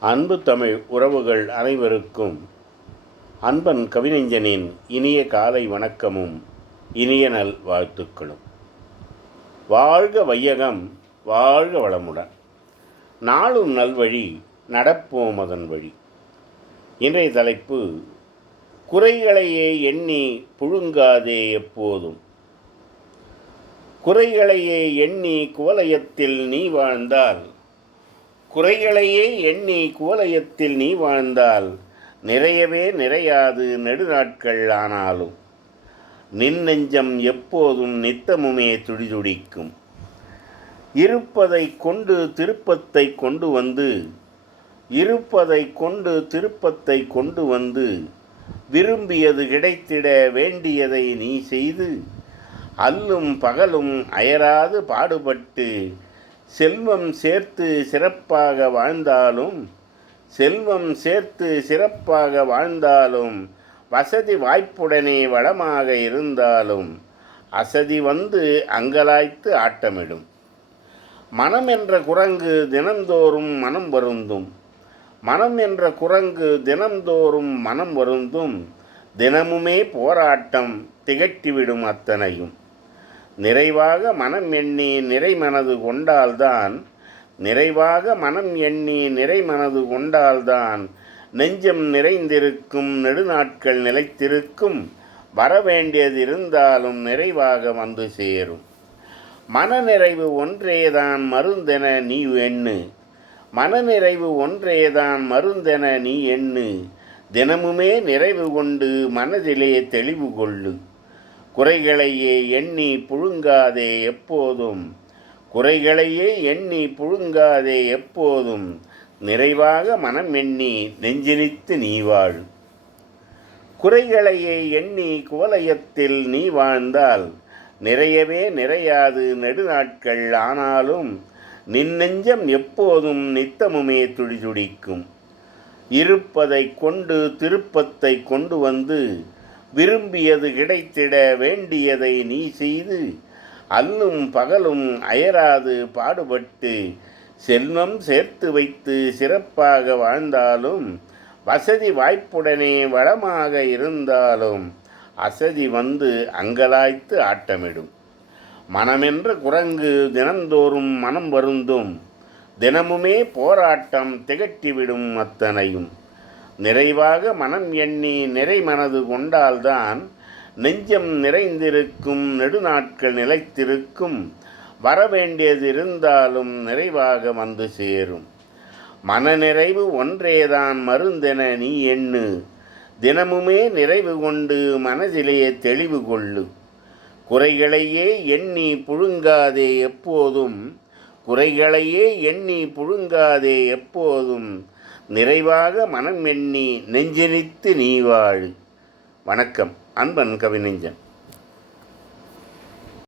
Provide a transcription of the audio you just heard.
அன்பு தமிழ் உறவுகள் அனைவருக்கும் அன்பன் கவிஞனின் இனிய காலை வணக்கமும் இனிய நல் வாழ்த்துக்களும். வாழ்க வையகம் வாழ்க வளமுடன். நாளும் நல்வழி நடப்போம் அதன் வழி. இன்றைய தலைப்பு குறைகளையே எண்ணி புழுங்காதே எப்போதும். குறைகளையே எண்ணி குவலயத்தில் நீ வாழ்ந்தால் குறைகளையே எண்ணி குவலயத்தில் நீ வாழ்ந்தால் நிறையவே நிறையாது நெடுநாட்கள் ஆனாலும். நின் நெஞ்சம் எப்போதும் நித்தமுமே துடிதுடிக்கும். இருப்பதை கொண்டு திருப்பத்தை கொண்டு வந்து இருப்பதை கொண்டு திருப்பத்தை கொண்டு வந்து விரும்பியது கிடைத்திட வேண்டியதை நீ செய்து அல்லும் பகலும் அயராது பாடுபட்டு செல்வம் சேர்த்து சிறப்பாக வாழ்ந்தாலும் செல்வம் சேர்த்து சிறப்பாக வாழ்ந்தாலும் வசதி வாய்ப்புடனே வளமாக இருந்தாலும் அசதி வந்து அங்கலாய்த்து ஆட்டமிடும். மனம் என்ற குரங்கு தினந்தோறும் மனம் வருந்தும். மனம் என்ற குரங்கு தினந்தோறும் மனம் வருந்தும். தினமுமே போராட்டம் திகட்டிவிடும் அத்தனையும். நிறைவாக மனம் எண்ணி நிறைமனது கொண்டால்தான் நிறைவாக மனம் எண்ணி நிறைமனது கொண்டால்தான் நெஞ்சம் நிறைந்திருக்கும் நெடுநாட்கள் நிலைத்திருக்கும் வரவேண்டியது இருந்தாலும் நிறைவாக வந்து சேரும். மனநிறைவு ஒன்றேதான் மருந்தென நீ எண்ணு. மனநிறைவு ஒன்றேதான் மருந்தென நீ எண்ணு. தினமுமே நிறைவு கொண்டு மனதிலே தெளிவு கொள்ளு. குறைகளையே எண்ணி புழுங்காதே எப்போதும். குறைகளையே எண்ணி புழுங்காதே எப்போதும். நிறைவாக மனம் எண்ணி நெஞ்சினித்து நீ வாழ். குறைகளையே எண்ணி குவலயத்தில் நீ வாழ்ந்தால் நிறையவே நிறையாது நெடுநாட்கள் ஆனாலும் நின் நெஞ்சம் எப்போதும் நித்தமுமே துடிதுடிக்கும் இருப்பதை கொண்டு திருப்பத்தை கொண்டு வந்து விரும்பியது கிடைத்திட வேண்டியதை நீ செய்து அல்லும் பகலும் அயராது பாடுபட்டு செல்வம் சேர்த்து வைத்து சிறப்பாக வாழ்ந்தாலும் வசதி வாய்ப்புடனே வளமாக இருந்தாலும் அசதி வந்து அங்கலாய்த்து ஆட்டமிடும். மனமென்ற குரங்கு தினந்தோறும் மனம் வருந்தும் தினமுமே போராட்டம் திகட்டிவிடும் அத்தனையும். நிறைவாக மனம் எண்ணி நிறை மனது கொண்டால்தான் நெஞ்சம் நிறைந்திருக்கும் நெடுநாட்கள் நிலைத்திருக்கும். வரவேண்டியது இருந்தாலும் நிறைவாக வந்து சேரும். மனநிறைவு ஒன்றேதான் மருந்தென நீ எண்ணு. தினமுமே நிறைவு கொண்டு மனதிலேயே தெளிவு கொள்ளு. குறைகளையே எண்ணி புழுங்காதே எப்போதும். குறைகளையே எண்ணி புழுங்காதே எப்போதும். நிறைவாக மனம் எண்ணி நெஞ்செனித்து நீ வாழ். வணக்கம் அன்பன் கவிநெஞ்சன்.